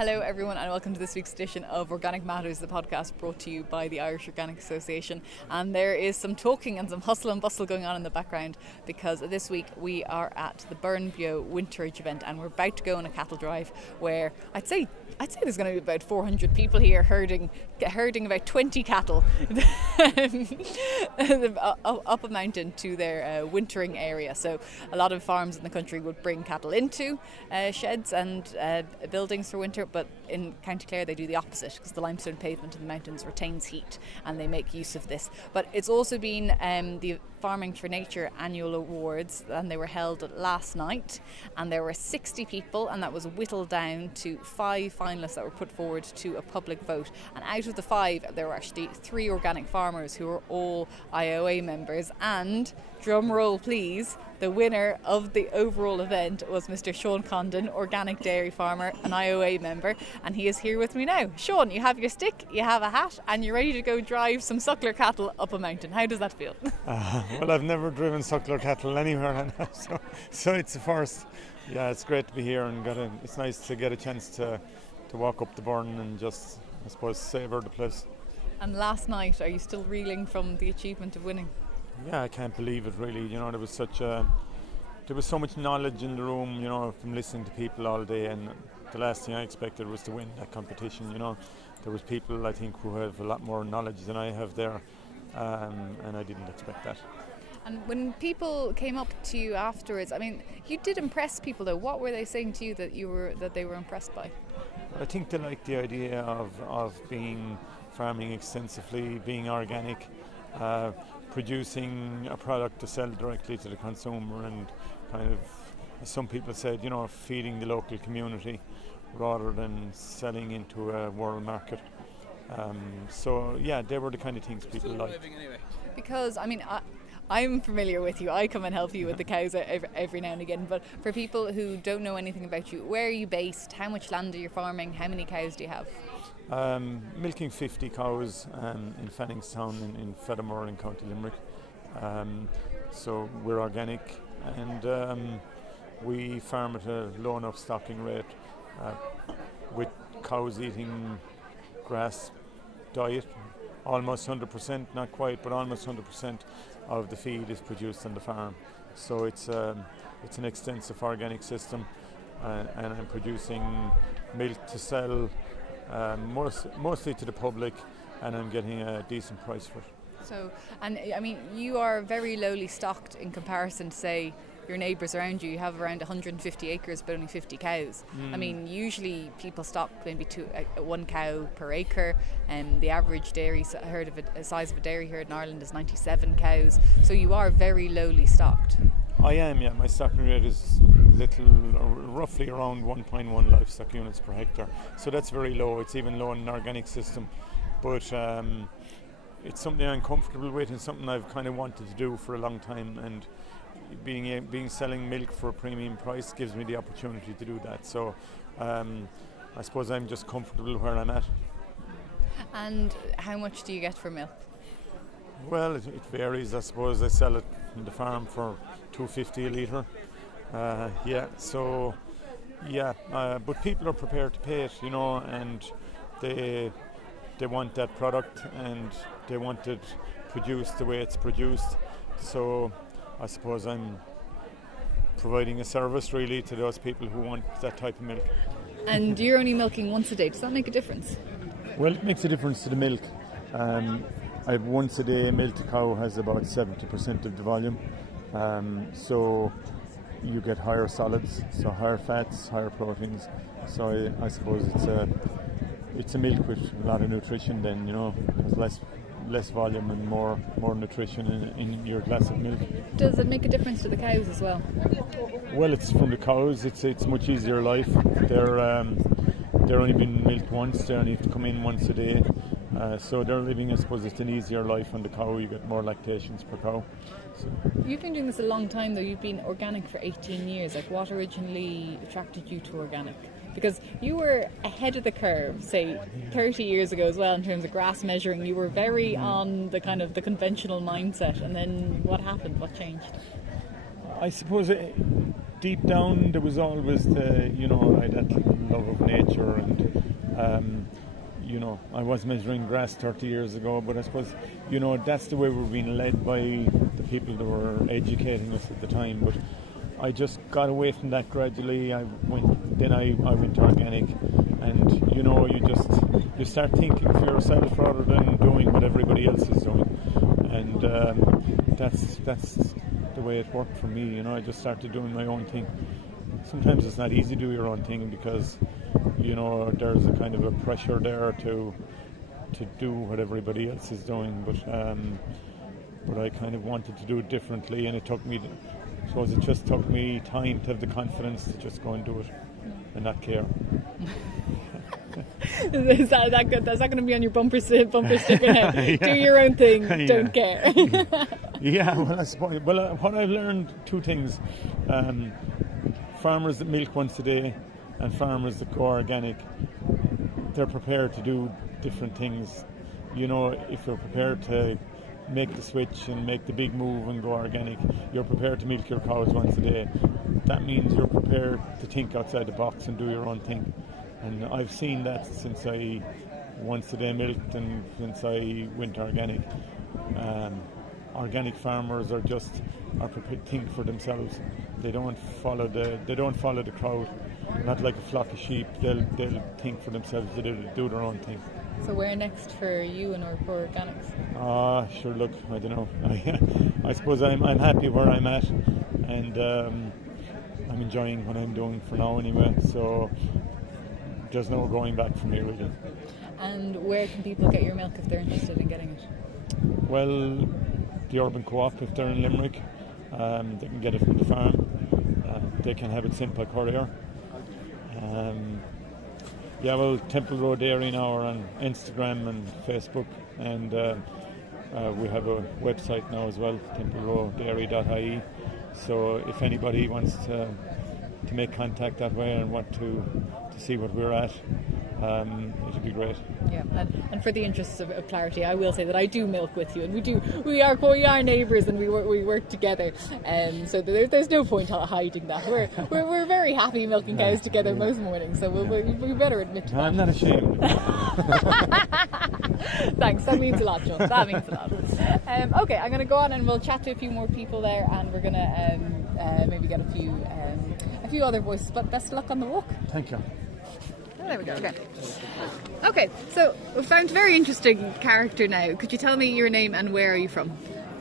Hello everyone and welcome to this week's edition of Organic Matters, the podcast brought to you by the Irish Organic Association. And there is some talking and some hustle and bustle going on in the background because this week we are at the Burren Winterage event and we're about to go on a cattle drive where I'd say there's going to be about 400 people here herding about 20 cattle up a mountain to their wintering area. So a lot of farms in the country would bring cattle into sheds and buildings for winter, but in County Clare they do the opposite because the limestone pavement in the mountains retains heat and they make use of this. But it's also been the Farming for Nature annual awards, and they were held last night, and there were 60 people, and that was whittled down to 5 finalists that were put forward to a public vote. And out of the 5 there were actually 3 organic farmers who were all IOA members, and drum roll please, the winner of the overall event was Mr. Seán Condon, organic dairy farmer, an IOA member, and he is here with me now. Seán, you have your stick, you have a hat, and you're ready to go drive some suckler cattle up a mountain. How does that feel? Well, I've never driven suckler cattle anywhere, so it's a first. Yeah, it's great to be here, and it's nice to get a chance to walk up the burn and just, I suppose, savour the place. And last night, are you still reeling from the achievement of winning? Yeah, I can't believe it really. You know, there was so much knowledge in the room, you know, from listening to people all day, and the last thing I expected was to win that competition. You know, there was people I think who have a lot more knowledge than I have there, and I didn't expect that. And when people came up to you afterwards, I mean, you did impress people though. What were they saying to you that they were impressed by? I think they liked the idea of being farming extensively, being organic, producing a product to sell directly to the consumer, and kind of, as some people said, you know, feeding the local community rather than selling into a world market. So yeah, they were the kind of things people liked. Because I mean, I'm familiar with you. I come and help you with the cows every now and again. But for people who don't know anything about you, where are you based? How much land are you farming? How many cows do you have? Milking 50 cows in Fanningstown in Fedamore in County Limerick. So we're organic, and we farm at a low enough stocking rate with cows eating grass diet. Almost 100%, not quite, but almost 100% of the feed is produced on the farm. So it's an extensive organic system, and I'm producing milk to sell mostly to the public, and I'm getting a decent price for it. So, and I mean, you are very lowly stocked in comparison to, say, your neighbours around you. You have around 150 acres but only 50 cows. I mean, usually people stock maybe 1 cow per acre, and the average dairy size of a dairy herd in Ireland is 97 cows. So you are very lowly stocked. I am, yeah. My stocking rate is roughly around 1.1 livestock units per hectare. So that's very low. It's even low in an organic system. But it's something I'm comfortable with and something I've kind of wanted to do for a long time. And selling milk for a premium price gives me the opportunity to do that. So I suppose I'm just comfortable where I'm at. And how much do you get for milk? Well, it varies. I suppose I sell it in the farm for $2.50 a litre. But people are prepared to pay it, you know, and they want that product and they want it produced the way it's produced. So I suppose I'm providing a service really to those people who want that type of milk. And you're only milking once a day. Does that make a difference? Well, it makes a difference to the milk. I've once a day milked a cow has about 70% of the volume. So you get higher solids, so higher fats, higher proteins. So I suppose it's a milk with a lot of nutrition. Then, you know, there's less volume and more nutrition in your glass of milk. Does it make a difference to the cows as well? Well, it's from the cows. It's much easier life. They're only been milked once. They only have to come in once a day. So they're living, I suppose, it's an easier life on the cow. You get more lactations per cow. So. You've been doing this a long time though. You've been organic for 18 years. Like, what originally attracted you to organic? Because you were ahead of the curve, say, 30 years ago as well, in terms of grass measuring. You were very on the kind of the conventional mindset. And then what happened? What changed? I suppose deep down there was always I had that love of nature, and I was measuring grass 30 years ago, but I suppose that's the way we're being led by the people that were educating us at the time. But I just got away from that gradually. I went organic, and you start thinking for yourself rather than doing what everybody else is doing, and that's the way it worked for me. I just started doing my own thing. Sometimes it's not easy to do your own thing because there's a kind of a pressure there to do what everybody else is doing, but I kind of wanted to do it differently, and it just took me time to have the confidence to just go and do it and not care. Is that good? That's not going to be on your bumper sticker now. Yeah. Do your own thing, don't care. Yeah, well, I suppose. Well, what I've learned, two things. Farmers that milk once a day and farmers that go organic, they're prepared to do different things. If you're prepared to make the switch and make the big move and go organic, you're prepared to milk your cows once a day. That means you're prepared to think outside the box and do your own thing. And I've seen that since I once a day milked and since I went organic. Organic farmers are prepared to think for themselves. They don't follow the crowd. Not like a flock of sheep. They'll think for themselves. They'll do their own thing. So where next for you and for organics? Sure. Look, I don't know. I suppose I'm happy where I'm at, and I'm enjoying what I'm doing for now anyway. So there's no going back for me really. And where can people get your milk if they're interested in getting it? Well, the Urban Co-op, if they're in Limerick, they can get it from the farm. They can have it sent by courier. Temple Road Dairy now are on Instagram and Facebook, and we have a website now as well, templeroaddairy.ie. So if anybody wants to make contact that way and want to see what we're at, it'd be great. Yeah, and for the interests of clarity, I will say that I do milk with you, and we are neighbours, and we work together. So there's no point hiding that. We're very happy milking cows together most mornings. So we better admit to that. I'm not ashamed. Thanks, that means a lot, Joe. That means a lot. Okay, I'm going to go on and we'll chat to a few more people there, and we're going to maybe get a few other voices. But best of luck on the walk. Thank you. There we go. Okay, so we found a very interesting character now. Could you tell me your name and where are you from?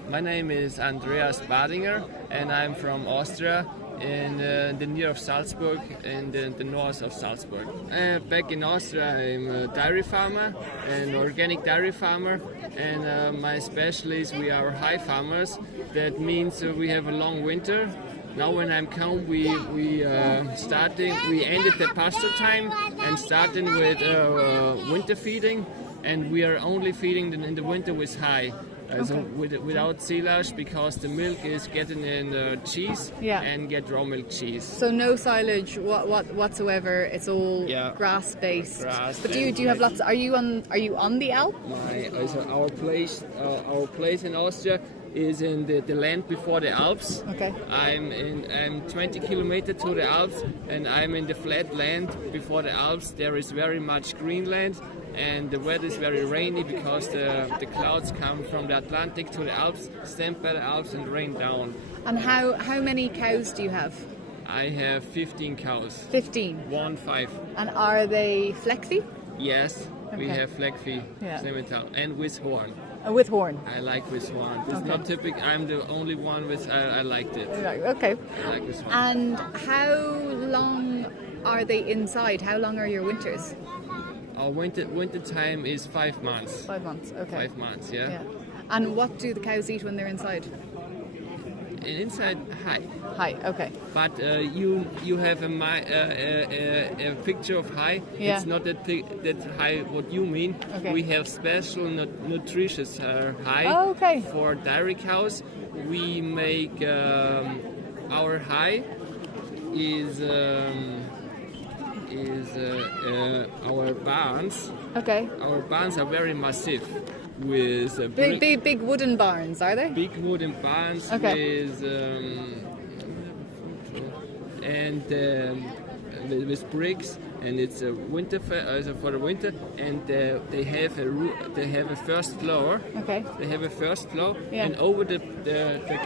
My name is Andreas Badinger, and I'm from Austria, in the near of Salzburg, in the north of Salzburg. Back in Austria, I'm a dairy farmer, an organic dairy farmer, and my specialty is we are high farmers. That means we have a long winter. Now when I'm home, we ended the pasture time and starting with winter feeding, and we are only feeding in the winter with hay. So without silage, because the milk is getting in cheese and get raw milk cheese. So no silage whatsoever. It's all grass based. But do you have lots? Are you on the Alp? Our place in Austria is in the land before the Alps. Okay. I'm 20 kilometers to the Alps, and I'm in the flat land before the Alps. There is very much green land, and the weather is very rainy because the clouds come from the Atlantic to the Alps, stand by the Alps and rain down. And how many cows do you have? I have 15 cows. 15? 15. And are they flexi? Yes, we have flexi, and with horn. With horn? I like with horn. It's not typical. I'm the only one with. I liked it. Okay. I like with horn. And how long are they inside? How long are your winters? Our winter time is 5 months. 5 months. Okay. 5 months. Yeah. And what do the cows eat when they're inside? Inside, hay. Hay. Okay. But you have a picture of hay. Yeah. It's not that hay what you mean. Okay. We have special nutritious hay for dairy cows. We make our hay is our barns. Okay. Our barns are very massive. With big wooden barns, are they? Big wooden barns with with bricks, and it's a winter for the winter, and they have a first floor. Okay. They have a first floor, Yeah. and over the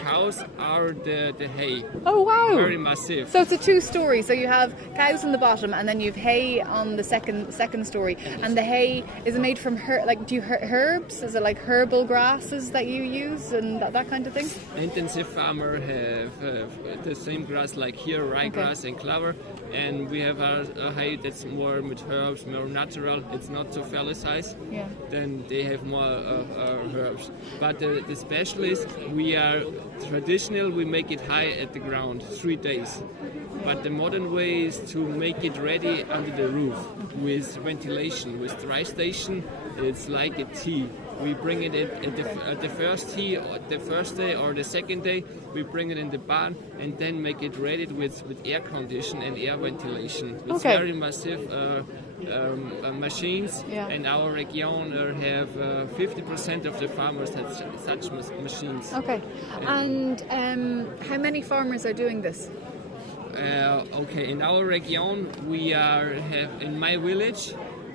cows are the hay. Oh wow! Very massive. So it's a 2-story. So you have cows on the bottom, and then you have hay on the second story. And the hay is it made from do you herbs? Is it like herbal grasses that you use and that kind of thing? Intensive farmer have the same grass like here, ryegrass and clover, and we have a hay that's more with herbs, more natural. It's not so fertilized. Yeah. Then they have more herbs. But the specialist, we are traditional. We make it high at the ground 3 days. But the modern way is to make it ready under the roof with ventilation. With dry station, it's like a tea. We bring it at the first tea, or the first day or the second day. We bring it in the barn and then make it ready with air condition and air ventilation. It's very massive machines, and our region have 50% of the farmers have such machines. Okay, and how many farmers are doing this? In our region we have in my village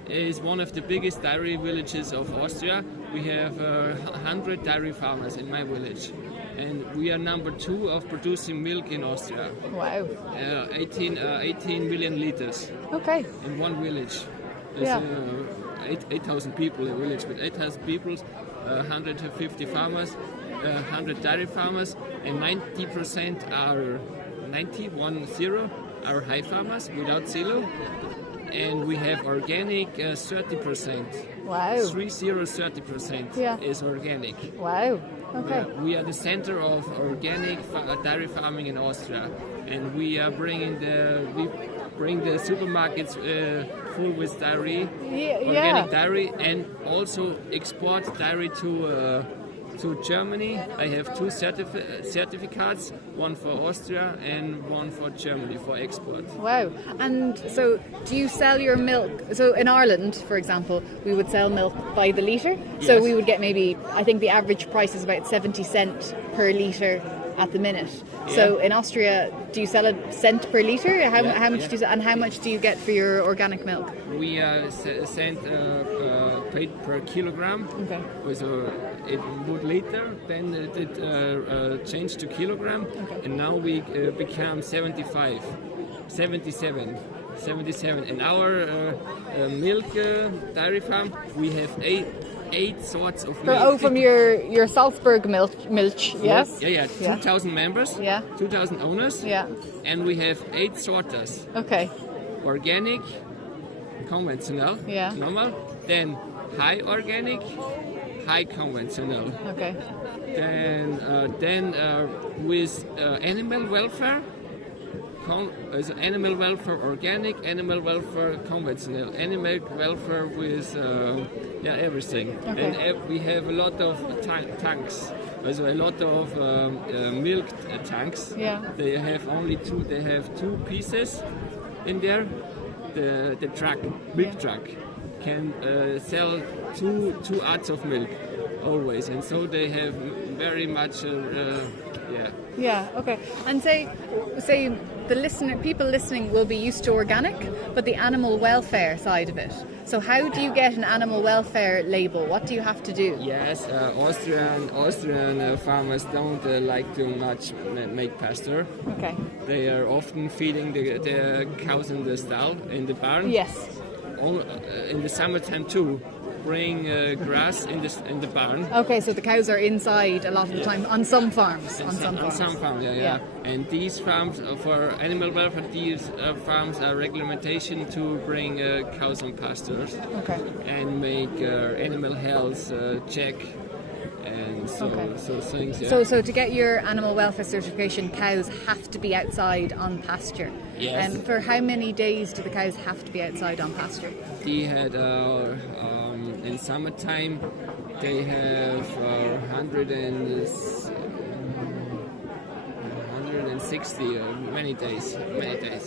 is one of the biggest dairy villages of Austria. We have 100 dairy farmers in my village, and we are number 2 of producing milk in Austria. Wow. 18 million liters. Okay. In one village. There's 8,000 people in a village, with 8,000 people, 150 farmers, 100 dairy farmers, and 90% are 90% are high farmers without silo. And we have organic 30%. Wow. 30% is organic. Wow. Okay. We are the center of organic dairy farming in Austria, and we are bring the supermarkets full with dairy, organic dairy, and also export dairy to Germany. I have 2 certificates, one for Austria and one for Germany for export. Wow. And so do you sell your milk? So in Ireland, for example, we would sell milk by the litre. So Yes. we would get maybe, I think the average price is about 70 cents per litre at the minute. Yeah. So in Austria, do you sell a cent per litre? How much do you, and how much do you get for your organic milk? We send paid per kilogram. Okay. So it would later, then it changed to kilogram, and now we become 77. In our milk dairy farm, we have eight sorts of milk. From your Salzburg milk, yes? Yeah. 2,000 members, 2,000 owners, and we have 8 sorters. Okay. Organic, conventional, normal, then high organic, high conventional. Okay. Then with animal welfare, animal welfare organic, animal welfare conventional, animal welfare with everything. Okay. And we have a lot of tanks. There's a lot of milk tanks. Yeah. They have only 2. They have 2 pieces in there. The truck, big truck, can sell two arts of milk always, and so they have very much. Yeah. Okay. And say people listening will be used to organic, but the animal welfare side of it. So how do you get an animal welfare label? What do you have to do? Yes, Austrian farmers don't like too much make pasture. Okay. They are often feeding the cows in the stall, in the barn. Yes. In the summertime too. Bring grass in the barn. Okay, so the cows are inside a lot of the time on some farms. On some farms, yeah. And these farms, for animal welfare, these farms are regulation to bring cows on pastures. Okay. And make animal health check. And so things. Yeah. So to get your animal welfare certification, cows have to be outside on pasture. Yes. And for how many days do the cows have to be outside on pasture? They had in summertime they have 160 many days,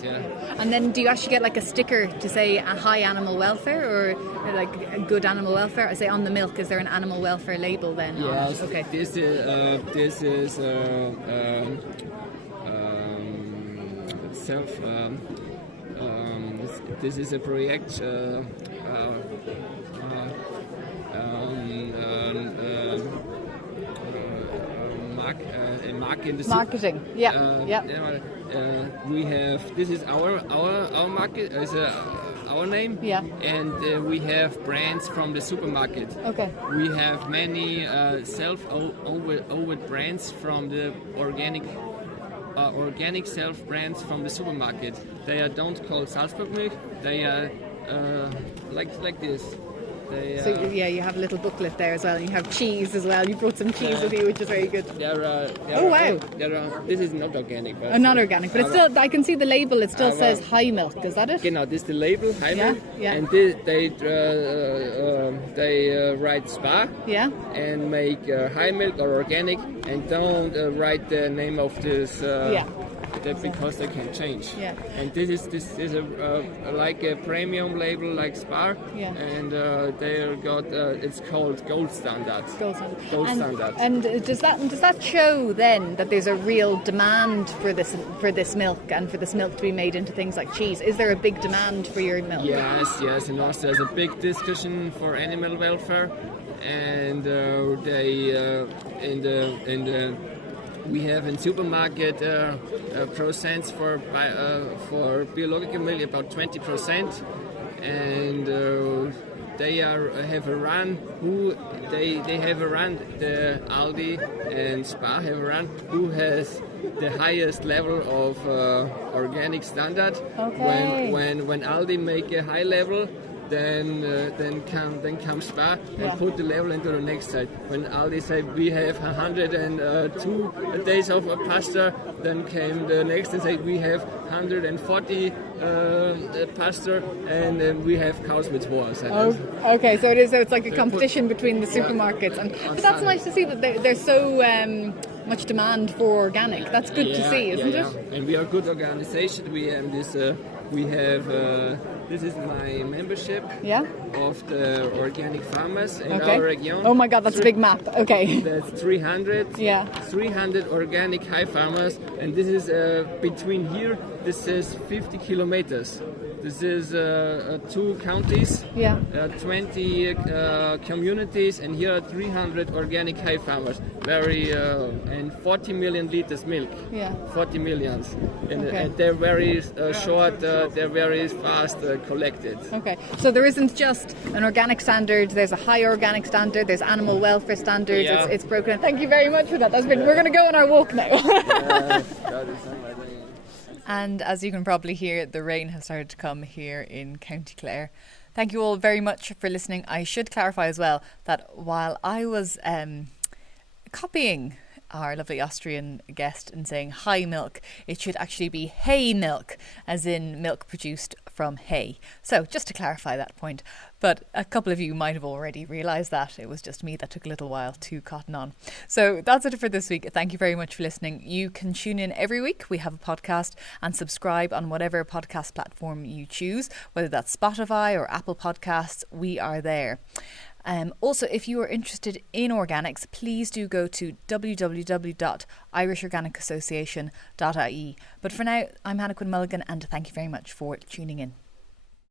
yeah. And then do you actually get like a sticker to say a high animal welfare or like a good animal welfare? I say on the milk, is there an animal welfare label then? Yes. Okay. This is this is a project. Marketing. Yeah. We have. This is our market. Is our name. Yeah. And we have brands from the supermarket. Okay. We have many self-owned brands from the organic self brands from the supermarket. They are don't call Salzburg milk. They are like this. So you have a little booklet there as well, and you have cheese as well. You brought some cheese with you, which is very good. Wow! This is not organic. But not organic, but it's still. I can see the label. It still says high milk. Is that it? Genau, this is the label high milk. Yeah. And they write Spa. Yeah. And make high milk or organic, and don't write the name of this. Because they can change. Yeah. And this is a like a premium label like Spar. Yeah. And they got it's called Gold Standard. Gold Standard. And does that show then that there's a real demand for this milk and for this milk to be made into things like cheese? Is there a big demand for your milk? Yes. In Austria there's a big discussion for animal welfare, and we have in supermarket percents for biological milk about 20%, and they have a run. They have a run. The Aldi and Spar have a run. Who has the highest level of organic standard? Okay. When Aldi make a high level, then comes Spar and put the level into the next side. When Aldi said we have 102 days of pasta, then came the next and said we have 140 pasta, and we have cows with horse. Okay, so it's like a competition between the supermarkets, but that's nice to see that there's so much demand for organic. That's good to see, isn't it? And we are a good organization. We have this. This is my membership of the organic farmers in our region. Oh my God, that's a big map. Okay. That's 300. 300 organic high farmers, and this is between here. This is 50 kilometers. This is 2 counties, 20 communities, and here are 300 organic high farmers. And 40 million liters milk. 40 millions. And they're very short, they're very fast collected. Okay, so there isn't just an organic standard, there's a high organic standard, there's animal welfare standards, it's broken. Thank you very much for that. We're going to go on our walk now. And as you can probably hear, the rain has started to come here in County Clare. Thank you all very much for listening. I should clarify as well that while I was copying our lovely Austrian guest and saying high milk, it should actually be hay milk, as in milk produced from hay. So just to clarify that point. But a couple of you might have already realised that. It was just me that took a little while to cotton on. So that's it for this week. Thank you very much for listening. You can tune in every week. We have a podcast, and subscribe on whatever podcast platform you choose, whether that's Spotify or Apple Podcasts. We are there. Also, if you are interested in organics, please do go to www.irishorganicassociation.ie. But for now, I'm Hannah Quinn Mulligan, and thank you very much for tuning in.